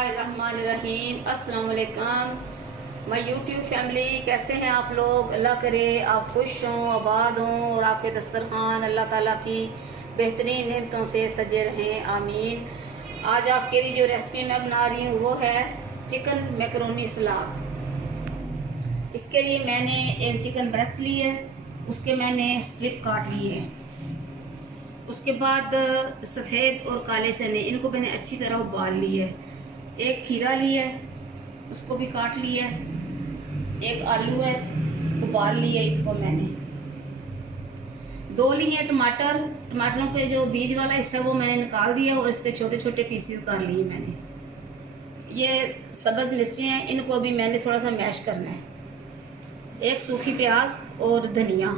बिस्मिल्लाहिर्रहमानिर्रहीम। अस्सलाम वालेकुम माय यूट्यूब फैमिली, कैसे हैं आप लोग। अल्लाह करे आप खुश हों, आबाद हों और आपके दस्तरखान अल्लाह ताला की बेहतरीन नेमतों से सजे रहें, आमीन। आज आपके लिए जो रेसिपी मैं बना रही हूँ वो है चिकन मैकरोनी सलाद। इसके लिए मैंने एक चिकन ब्रेस्ट ली है, उसके मैंने स्ट्रिप काट लिए हैं। उसके बाद सफ़ेद और काले चने, इनको मैंने अच्छी तरह उबाल लिया है। एक खीरा लिया है, उसको भी काट लिया है। एक आलू है, उबाल लिया इसको मैंने। 2 लिए टमाटर, टमाटरों के जो बीज वाला हिस्सा वो मैंने निकाल दिया और इसके छोटे छोटे पीसेस कर लिए मैंने। ये सब्ज़ मिर्चें हैं, इनको अभी मैंने थोड़ा सा मैश करना है। एक सूखी प्याज और धनिया।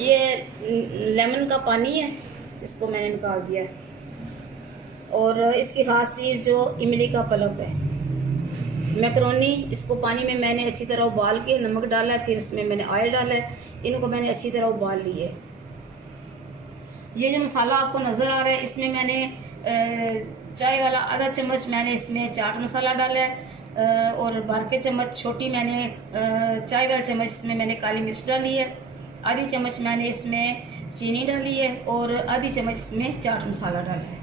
ये लेमन का पानी है, इसको मैंने निकाल दिया है। और इसकी खास चीज़ जो इमली का पल्प है। मैकरोनी, इसको पानी में मैंने अच्छी तरह उबाल के नमक डाला है, फिर इसमें मैंने ऑयल डाला है। इनको मैंने अच्छी तरह उबाल लिए है। ये जो मसाला आपको नज़र आ रहा है, इसमें मैंने चाय वाला आधा चम्मच मैंने इसमें चाट मसाला डाला है और भर के चम्मच छोटी मैंने चाय वाला चम्मच इसमें मैंने काली मिर्च डाली है। आधी चम्मच मैंने इसमें चीनी डाली है और आधी चम्मच इसमें चाट मसाला डाला है।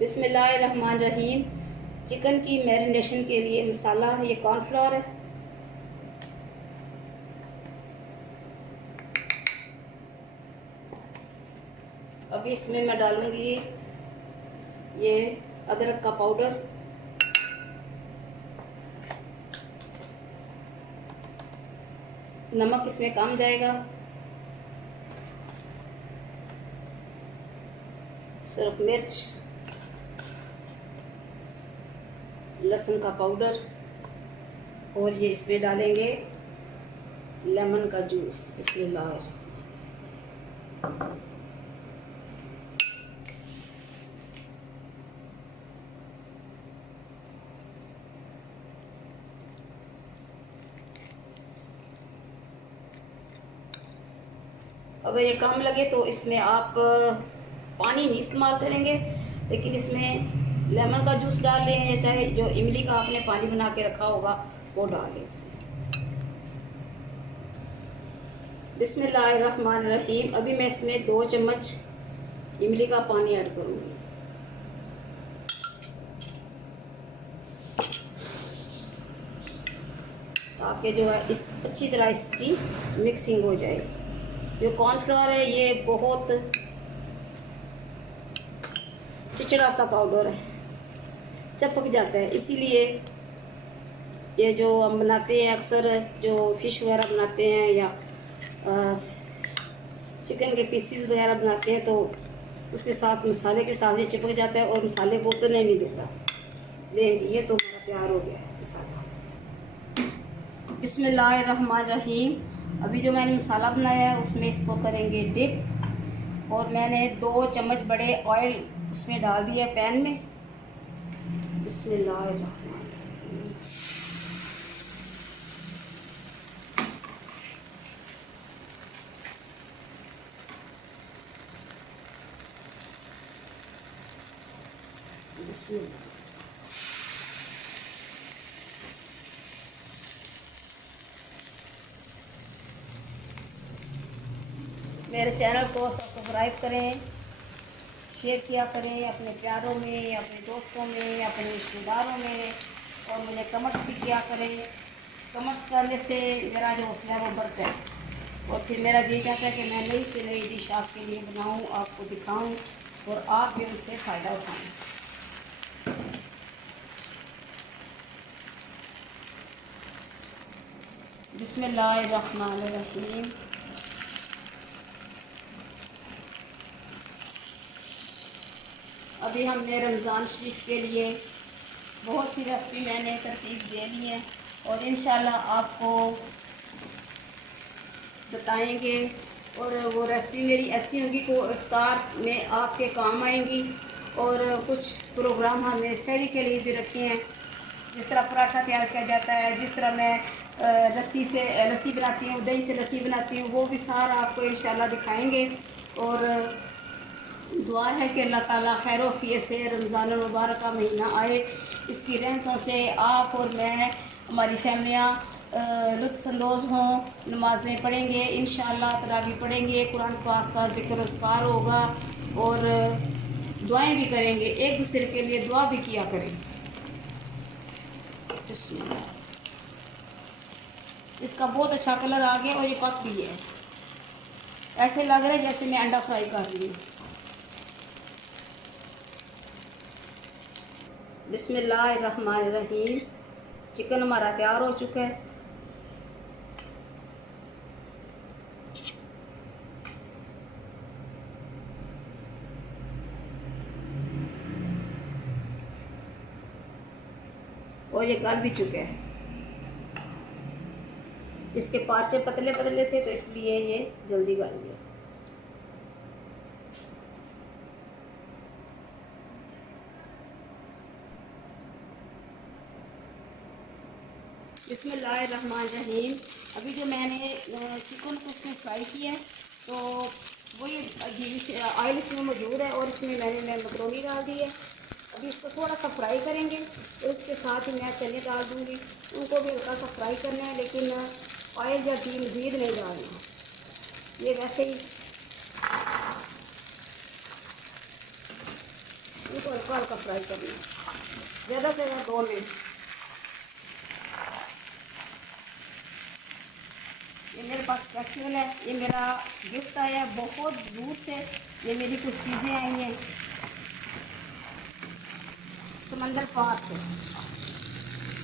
बिस्मिल्लाहिर्रहमानिर्रहीम। चिकन की मैरिनेशन के लिए मसाला, ये कॉर्नफ्लोर है, अभी इसमें मैं डालूंगी ये अदरक का पाउडर, नमक इसमें कम जाएगा, सिर्फ मिर्च, लहसुन का पाउडर और ये इसमें डालेंगे लेमन का जूस। बिस्मिल्लाह। अगर ये कम लगे तो इसमें आप पानी नहीं इस्तेमाल करेंगे, लेकिन इसमें लेमन का जूस डाल लें या चाहे जो इमली का आपने पानी बना के रखा होगा वो डाल लें इसमें। बिस्मिल्लाहिर्रहमानिर्रहीम। अभी मैं इसमें 2 चम्मच इमली का पानी ऐड करूंगी। ताकि जो है इस अच्छी तरह इसकी मिक्सिंग हो जाए। जो कॉर्नफ्लोर है ये बहुत चिचड़ा सा पाउडर है, चपक जाता है, इसीलिए ये जो हम बनाते हैं अक्सर, जो फिश वगैरह बनाते हैं या चिकन के पीसीस वगैरह बनाते हैं, तो उसके साथ मसाले के साथ ये चिपक जाता है और मसाले को उतरने नहीं देता। ले जी, ये तो हमारा तैयार हो गया है मसाला। बिस्मिल्लाहिर्रहमानिर्रहीम। अभी जो मैंने मसाला बनाया है उसमें इसको करेंगे डिप, और मैंने 2 चम्मच बड़े ऑयल उसमें डाल दिया है पैन में। बिस्मिल्लाहिर्रहमानिर्रहीम। बिस्मिल्लाह। मेरे चैनल को सब्सक्राइब करें, शेयर किया करें अपने प्यारों में, अपने दोस्तों में, अपने रिश्तेदारों में, और मुझे कमेंट्स भी किया करें। कमेंट्स करने से मेरा जो हौसला है वो बढ़ता है और फिर मेरा जी चाहता है कि मैं नई से नई डिश आपके लिए बनाऊं, आपको दिखाऊं और आप भी उनसे फ़ायदा उठाएं। बिस्मिल्लाहिर्रहमानिर्रहीम। अभी हमने रमज़ान शरीफ के लिए बहुत सी रेसिपी मैंने तरतीब दे ली है और इंशाल्लाह आपको बताएंगे। और वो रेसिपी मेरी ऐसी होगी कि इफ्तार में आपके काम आएंगी। और कुछ प्रोग्राम हमने सहरी के लिए भी रखे हैं, जिस तरह पराठा तैयार किया जाता है, जिस तरह मैं लस्सी बनाती हूँ, दही से लस्सी बनाती हूँ, वो भी सारा आपको इंशाल्लाह दिखाएंगे। और दुआ है कि अल्लाह ताला खैर वफ़ियत से रमज़ान मुबारक का महीना आए, इसकी रहमतों से आप और मैं, हमारी फैमिलियाँ लुत्फ़अंदोज़ हों, नमाज़ें पढ़ेंगे इंशाल्लाह, तरावी पढ़ेंगे, कुरान पाक का ज़िक्र अस्कार होगा और दुआएं भी करेंगे, एक दूसरे के लिए दुआ भी किया करें। इसका बहुत अच्छा कलर आ गया और ये पक भी है, ऐसे लग रहा है जैसे मैं अंडा फ्राई कर रही हूँ। बिस्मिल्लाहिर्रहमानिर्रहीम। चिकन हमारा तैयार हो चुका है। और ये गल भी चुके हैं। इसके पार्चे पतले पतले थे तो इसलिए ये जल्दी गल गया। बिस्मिल्लाहिर्रहमानिर्रहीम। अभी जो मैंने चिकन को उसमें फ्राई किया है तो वो ये ऑयल इसमें मौजूद है और इसमें मैंने मकरोनी डाल दी है। अभी इसको थोड़ा सा फ्राई करेंगे और इसके साथ ही मैं चने डाल दूँगी, उनको भी हल्का सा फ्राई करना है, लेकिन ऑयल या घी मज़ीद नहीं डालना, ये वैसे ही इनको हल्का हल्का फ्राई करना है, ज़्यादा से ज़्यादा 2 मिनट। ये मेरे पास स्पेशल है, ये मेरा गिफ्ट आया बहुत दूर से, ये मेरी कुछ चीज़ें आई हैं समंदर पार से।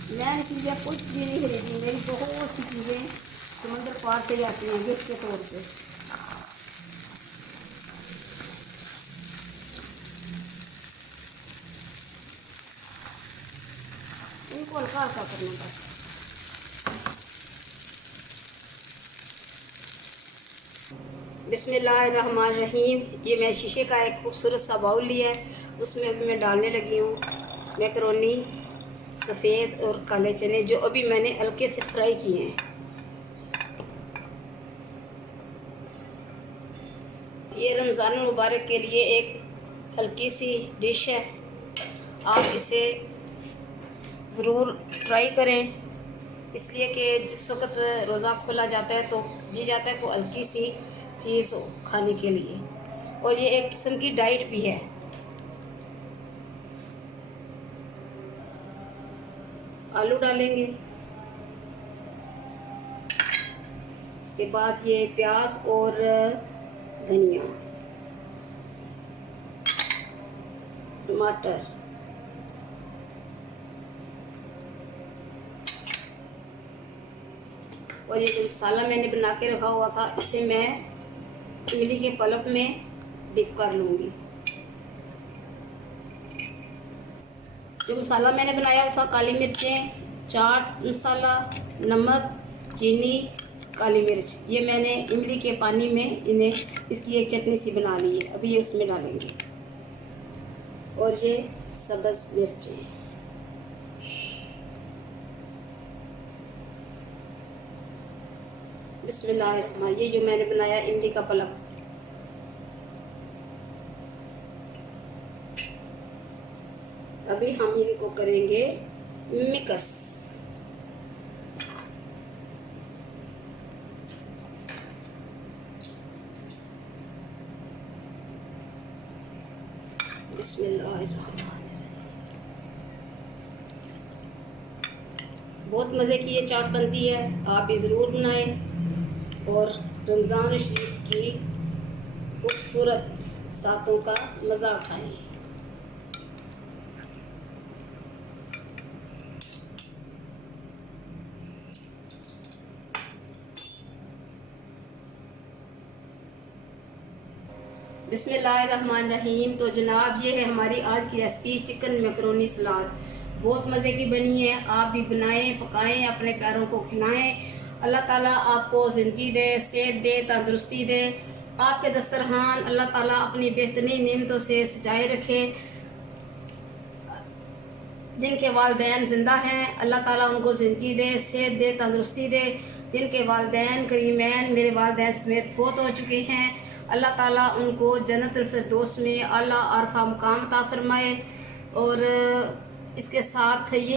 मैंने चीज़ें कुछ भी नहीं खरीदी, मेरी बहुत सी चीज़ें समंदर पार से जाती हैं गिफ्ट के तौर पे। इनको हल्का हल्का करना बस। बिस्मिल्लाहिर्रहमानिर्रहीम। ये मैं शीशे का एक खूबसूरत सा बाउल लिया है, उसमें अभी मैं डालने लगी हूँ मैकरोनी, सफ़ेद और काले चने जो अभी मैंने हल्के से फ्राई किए हैं। ये रमज़ान मुबारक के लिए एक हल्की सी डिश है, आप इसे ज़रूर ट्राई करें, इसलिए कि जिस वक्त रोज़ा खोला जाता है तो जी जाता है को हल्की सी चीज़ खाने के लिए, और ये एक किस्म की डाइट भी है। आलू डालेंगे, इसके बाद ये प्याज और धनिया, टमाटर, और ये जो मसाला मैंने बना के रखा हुआ था इसे मैं इमली के पल्प में डिप कर लूँगी। जो मसाला मैंने बनाया था, काली मिर्चें, चाट मसाला, नमक, चीनी, काली मिर्च, ये मैंने इमली के पानी में इन्हें इसकी एक चटनी सी बना ली है, अभी ये उसमें डालेंगे। और ये सब्ज़ मिर्चें, बिस्मिल्लाह। ये जो मैंने बनाया इमली का पल्प, अभी हम इनको करेंगे मिक्स। बिस्मिल्लाहिर्रहमानिर्रहीम। बहुत मज़े की ये चाट बनती है, आप भी ज़रूर बनाएं और रमज़ान शरीफ की खूबसूरत सातों का मज़ा उठाएं। बिस्मिल्लाहिर्रहमानिर्रहीम। तो जनाब ये है हमारी आज की रेसिपी चिकन मैकरोनी सलाद, बहुत मज़े की बनी है, आप भी बनाएं, पकाएं, अपने प्यारों को खिलाएं। अल्लाह ताला आपको ज़िंदगी दे, सेहत दे, तंदुरुस्ती दे, आपके दस्तरखान अल्लाह ताला अपनी बेहतरीन नेमतों से सजाए रखे। जिनके वालिदैन ज़िंदा हैं अल्लाह ताला उनको ज़िंदगी दे, सेहत दे, तंदुरुस्ती दे। जिनके वालिदैन करीमैन मेरे वालिदैन समेत फ़ौत हो चुके हैं अल्लाह ताला उनको जन्नतुल फिरदौस में आला अरफ़ा मुकाम अता फरमाए। और इसके साथ ये